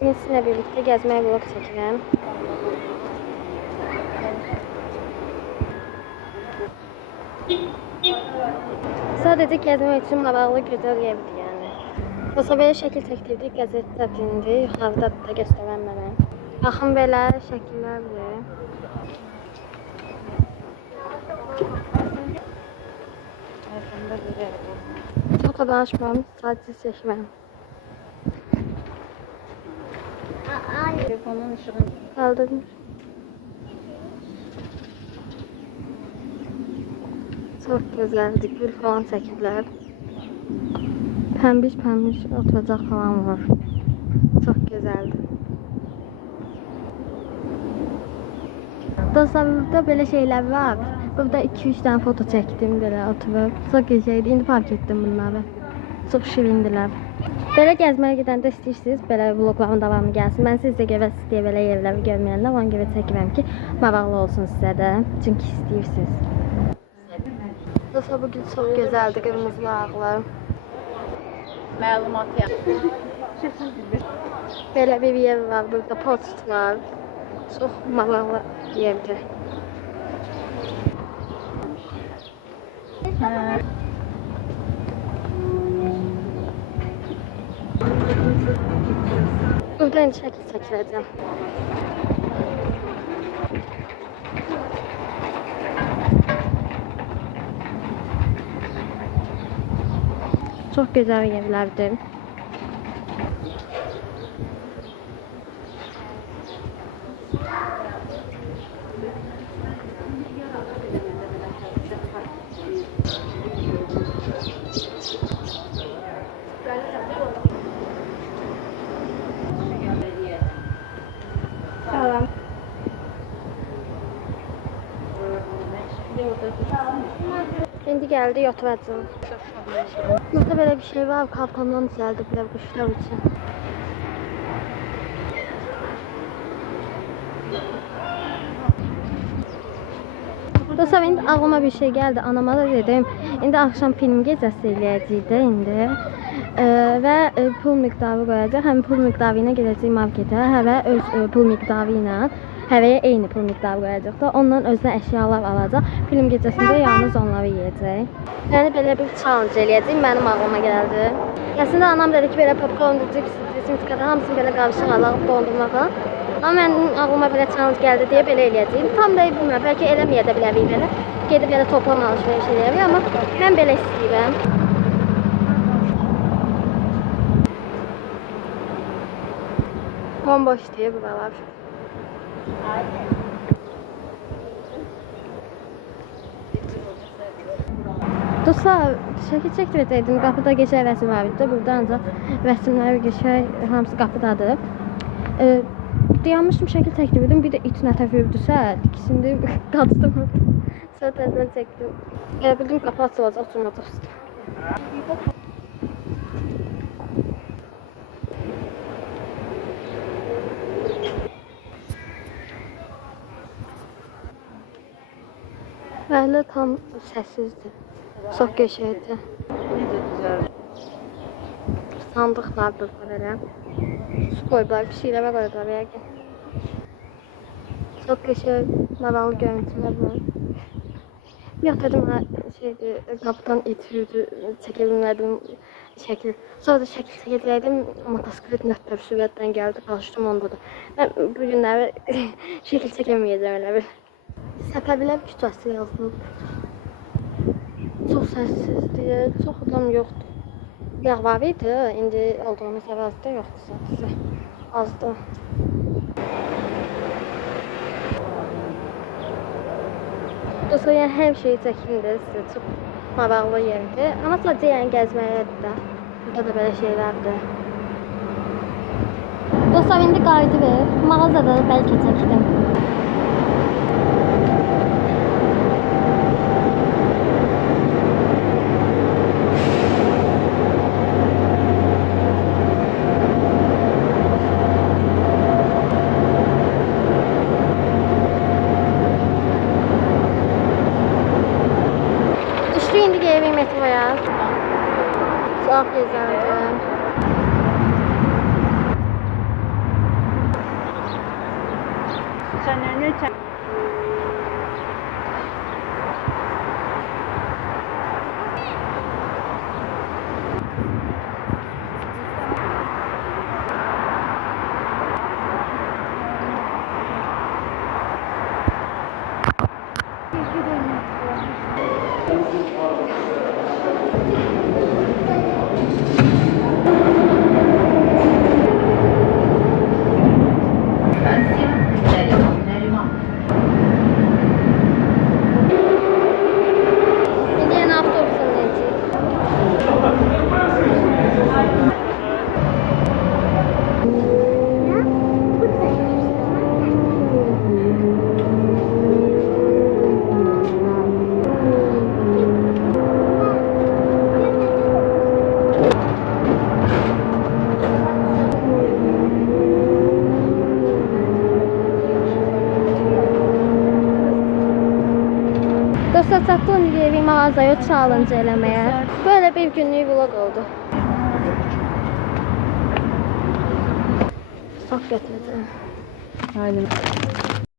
Bugün sizinle birlikte gezmeye vlog çekeceğim. Sadece gezmek için havalı güzel yerdi yani. Olsa böyle şekil çektirdik, gazete dindi, yukarıda da gösteren mənə. Baxın belə şəkillərdir. Çok da danışmam, sadece çekmem. Telefonun ışığını Kaldırmış. Çok güzeldi, gül falan çektiler. Pembiş pembiş oturacak falan var. Çok güzeldi. Dostlar burada böyle şeyler var. Burada 2-3 tane foto çektim böyle oturup. Çok güzeldi. İndi fark ettim bunları. Çok şirindiler. Böyle gezmeye gidəndə istəyirsiniz, belə vlogların davamı gəlsin. Mən sizə gəvəsiz deyə belə yerləri görməyəndə ona görə çəkirəm ki, maraqlı olsun sizə də. Çünki istəyirsiniz. Dostlar bugün çok güzeldi, kırmızı yağlar. məlumat yap. Böyle bir yer var, burada post var. Çok maraqlı yerdir. Buradan şəkil çəkiləcəm. Çok güzel yerlerdir. Tamam. Şimdi geldi oturacağım. Burada böyle bir şey var, kartondan düzeltiblər kuşlar için. Dostlar indi ağlıma bir şey geldi. Anama da dedim. İndi akşam film gecəsi eləyəcəyik də indi. Və pul miqdarı qoyacaq. Həm pul miqdarı ilə gedəcəyik marketə, həvə öz pul miqdarı ilə həvəyə eyni pul miqdarı qoyacaq da. Ondan özünə əşyalar alacaq. Film gecəsində yalnız onları yeyəcək. Yəni belə bir challenge eləyəcəyik. Mənim ağlıma gəldi. Əslində anam dedi ki, belə popcorn, cips, simskadan hamısını belə qarışıq alaq, dondurma falan. Amma mənim ağlıma belə challenge gəldi deyə belə eləyəcəyim. Tam da bilmirəm, bəlkə eləməyə də bilərik belə. Gedib ya da toplam alış-veriş eləyərik, amma mən belə istəyirəm. Bomboş deyə buralar. Dostlar, şəkil çəkdirəcəkdim. Qapıda geçər rəsm var idi. Burada ancaq rəsmləri geçər, hamısı qapıdadır. Dayanmışdım, şəkil çəkdirdim. Bir də it nə təfəvvürdüsə, ikisini qaçdım. Sonra təzədən çəkdim. Elə bildim qapı açılacaq, oturacaq üstə. Bəli, tam səssizdir. Çox qəşəngdir. Necə düzəlir? Sandıqlardır belə. Su qoyublar, bir şeylərə qoyublar yəqin. Çox qəşəng, maraqlı görüntülər var. Yox dedim, şeydir, qapıdan itirdi, çəkə bilmədim şəkil. Sonra da şəkil çəkəcəkdim, motosiklet nöqtəvi sürətdən gəldi, qarışdım onda da. Mən bu günləri şəkil çəkəməyəcəm elə bir. Səfəvilər küçəsi yazılıb. Çox səssizdir, çox adam yoxdur. Yağ var idi, indi olduğumuz ərazidə yoxdur sadəcə. Azdır. Dostlar, yəni hər şey çəkimdir, sizə çox maraqlı yerdir. Amma sadəcə yəni gəzməyədir də. Burada da belə şeylərdir. Dostlar, indi qayıdırıq. Mağazada da bəlkə çəkdim. Düşdük indi geri metroya. Çox gözəldir. Sen önüne çek. İndi yenə avtobusa minəcəyik. Dostlar çatdıq indi bir mağazaya challenge eləməyə. Böyle bir günlük vlog oldu. Sok götürəcəm. Haydi.